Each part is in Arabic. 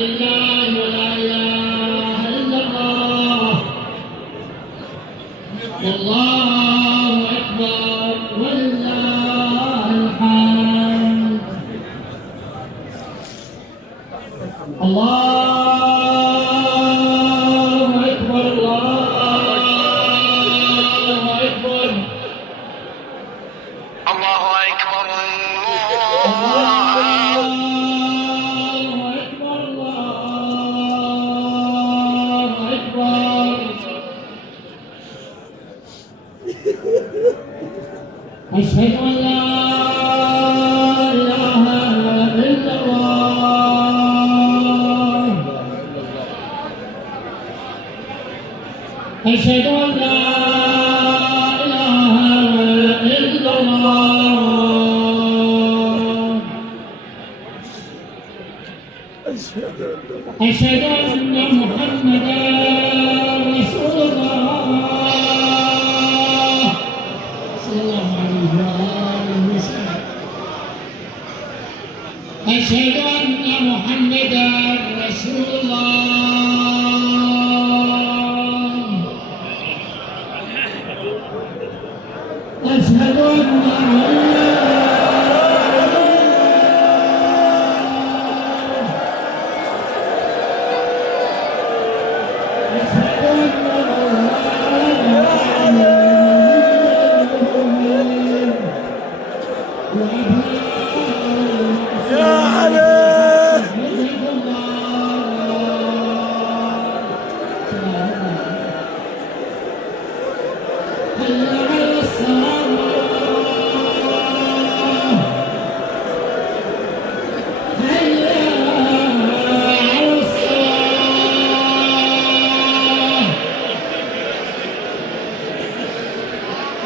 لله ولا إله إلا الله والله أكبر ولله الحمد. الله أكبر الله أكبر الله أكبر أشهد أن لا إله إلا الله أشهد أن لا إله إلا الله أشهد أن محمدا رسول الله صلى الله عليه وسلم أشهد أن محمدا رسول الله أشهد أن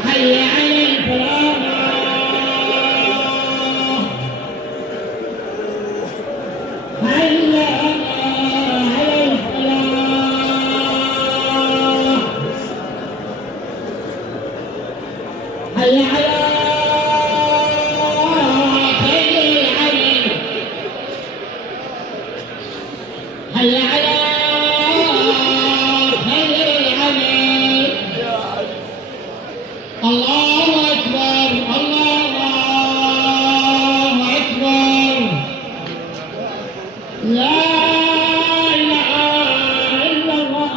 حي على الفلاح حي على الفلاح حي على خير العمل حي على خير العمل. الله أكبر الله أكبر لا إله إلا الله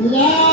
لا